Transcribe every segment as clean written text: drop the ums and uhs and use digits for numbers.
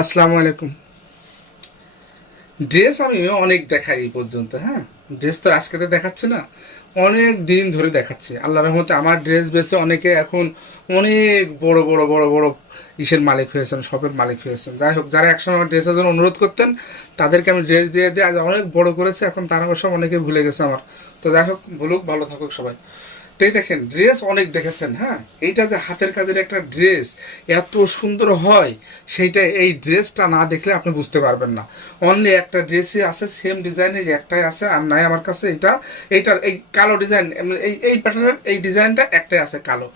আসসালামু আলাইকুম। ড্রেস আমি অনেক দেখাই এই পর্যন্ত। হ্যাঁ, ড্রেস তো আজকে তো দেখাচ্ছে না, অনেক দিন ধরে দেখাচ্ছে। আল্লাহ রহমতে আমার ড্রেস বেচে অনেকে এখন অনেক বড় বড় বড় বড় ইসের মালিক হয়েছেন, শপের মালিক হয়েছেন। যাই হোক, যারা একসময় আমার ড্রেসের জন্য অনুরোধ করতেন তাদেরকে আমি ড্রেস দিয়ে দিয়ে আজ অনেক বড় করেছে। এখন তারা অবশ্য অনেকে ভুলে গেছে আমার। তো যাই হোক, ভুলুক, ভালো থাকুক সবাই। তাই দেখেন, ড্রেস অনেক দেখেছেন। হ্যাঁ, এইটা যে হাতের কাজের একটা ড্রেস এত সুন্দর হয়, সেইটা এই ড্রেসটা না দেখলে আপনি বুঝতে পারবেন না। অনলি একটা ড্রেসই আছে, সেম ডিজাইনের একটাই আছে, আর নাই আমার কাছে এইটা। এইটার এই কালো ডিজাইন, এই এই প্যাটার্নের এই ডিজাইনটা একটাই আছে কালো।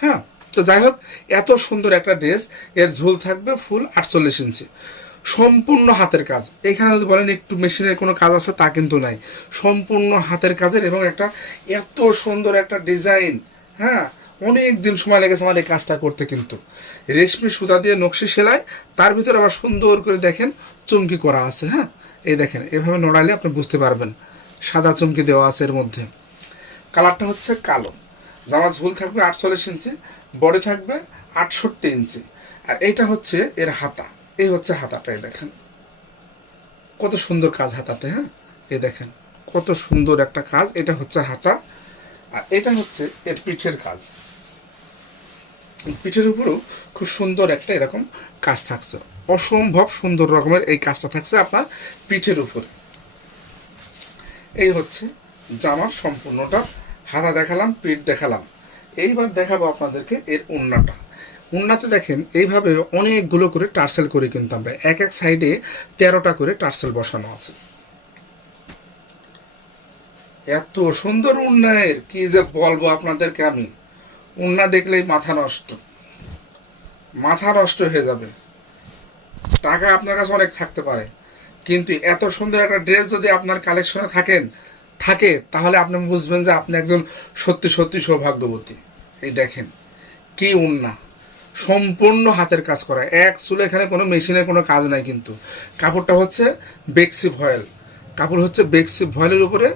হ্যাঁ, তো যাই হোক, এত সুন্দর একটা ড্রেস। এর ঝুল থাকবে ফুল 48 ইঞ্চি, সম্পূর্ণ হাতের কাজ। এখানে যদি বলেন একটু মেশিনের কোনো কাজ আছে, তা কিন্তু নাই। সম্পূর্ণ হাতের কাজের এবং একটা এত সুন্দর একটা ডিজাইন। হ্যাঁ, অনেক দিন সময় লেগেছে আমার এই কাজটা করতে। কিন্তু রেশমি সুতা দিয়ে নকশি সেলাই, তার ভিতরে আবার সুন্দর করে দেখেন চুমকি করা আছে। হ্যাঁ, এই দেখেন, এভাবে নড়াইলে আপনি বুঝতে পারবেন সাদা চুমকি দেওয়া আছে এর মধ্যে। কালারটা হচ্ছে কালো। জামা ঝুল থাকবে 48 ইঞ্চি, বডি থাকবে 68 ইঞ্চি। আর এইটা হচ্ছে এর হাতা। এই হচ্ছে হাতাটাই দেখেন কত সুন্দর কাজ হাতাতে। হ্যাঁ, এই দেখেন কত সুন্দর একটা কাজ। এটা হচ্ছে হাতা। আর এটা হচ্ছে এর পিঠের কাজ। পিঠের উপরেও খুব সুন্দর একটা এরকম কাজ থাকছে। অসম্ভব সুন্দর রকমের এই কাজটা থাকছে আপনার পিঠের উপরে। এই হচ্ছে জামার সম্পূর্ণটা। হাতা দেখালাম, পিঠ দেখালাম। এইবার দেখাবো আপনাদেরকে এর ওড়নাটা। ওড়নাতে দেখেন এইভাবে অনেকগুলো করে টার্সেল করে কিন্তু আমরা এক এক সাইডে 13টা করে টার্সেল বসানো আছে। এত সুন্দর ওড়নার কি যে বলবো আপনাদেরকে আমি। ওড়না দেখলেই মাথা নষ্ট, মাথা নষ্ট হয়ে যাবে। টাকা আপনার কাছে অনেক থাকতে পারে, কিন্তু এত সুন্দর একটা ড্রেস যদি আপনার কালেকশনে থাকে তাহলে আপনি বুঝবেন যে আপনি একজন সত্যি সত্যি সৌভাগ্যবতী। এই দেখেন কি ওড়না, সম্পূর্ণ হাতের কাজ করা, এক চুলে। এখানে কোনো মেশিনের কোনো কাজ নাই। কিন্তু কাপড়টা হচ্ছে বেক্সি ভয়েল। কাপড় হচ্ছে বেক্সি ভয়েলের উপরে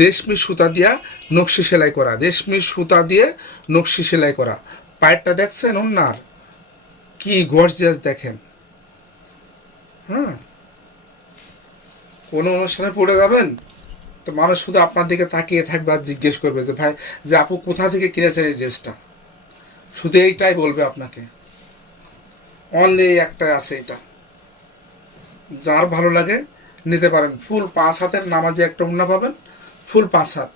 রেশমি সুতা দিয়া নকশি সেলাই করা, রেশমি সুতা দিয়ে নকশি সেলাই করা। পায়েরটা দেখছেন ওড়নার কি গর্জিয়াস দেখেন। হ্যাঁ, কোনো অনুষ্ঠানে পড়ে যাবেন তো মানুষ শুধু আপনার দিকে তাকিয়ে থাকবে আর জিজ্ঞেস করবে যে ভাই, যে আপু কোথা থেকে কিনেছেন এই ড্রেসটা। শুধু এইটাই বলবে আপনাকে। অনলি একটা আছে এটা, যার ভালো লাগে নিতে পারেন। ফুল 5 হাতের নামাজে একটা উন্না পাবেন। ফুল 5 হাত,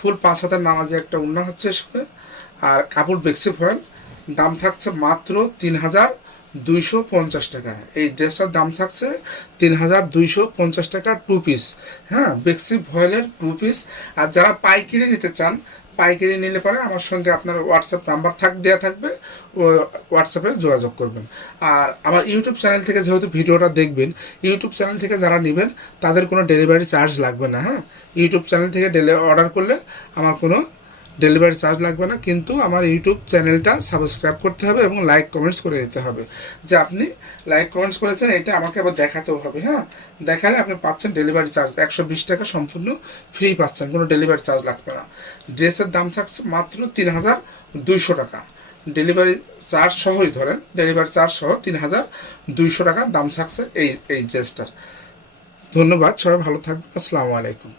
ফুল 5 হাতের নামাজে একটা উন্না হচ্ছে এসবে। আর কাপড় বেক্সি ফয়েল। দাম থাকছে মাত্র 3250 টাকা। এই ড্রেসটার দাম থাকছে 3250 টাকা, 2 পিস। হ্যাঁ, বেক্সি ভয়েলের 2 পিস। আর যারা পাইকারি নিতে চান, পাইকারি নিলে পরে আমার সঙ্গে আপনার হোয়াটসঅ্যাপ নাম্বার দেওয়া থাকবে, ও হোয়াটসঅ্যাপে যোগাযোগ করবেন। আর আমার ইউটিউব চ্যানেল থেকে যেহেতু ভিডিওটা দেখবেন, ইউটিউব চ্যানেল থেকে যারা নেবেন তাদের কোনো ডেলিভারি চার্জ লাগবে না। হ্যাঁ, ইউটিউব চ্যানেল থেকে অর্ডার করলে আমার কোনো ডেলিভারি চার্জ লাগবে না। কিন্তু আমার ইউটিউব চ্যানেলটা সাবস্ক্রাইব করতে হবে এবং লাইক কমেন্টস করে দিতে হবে যে আপনি লাইক কমেন্টস করেছেন, এটা আমাকে আবার দেখাতেও হবে। হ্যাঁ, দেখালে আপনি পাচ্ছেন ডেলিভারি চার্জ 120 টাকা, সম্পূর্ণ ফ্রি পাচ্ছেন, কোনো ডেলিভারি চার্জ লাগবে না। ড্রেসের দাম থাকছে মাত্র 3200 টাকা। ডেলিভারি চার্জ সহই ধরেন, ডেলিভারি চার্জ সহ 3200 টাকা দাম থাকছে এই ড্রেসটার। ধন্যবাদ, সবাই ভালো থাকবেন। আসসালামু আলাইকুম।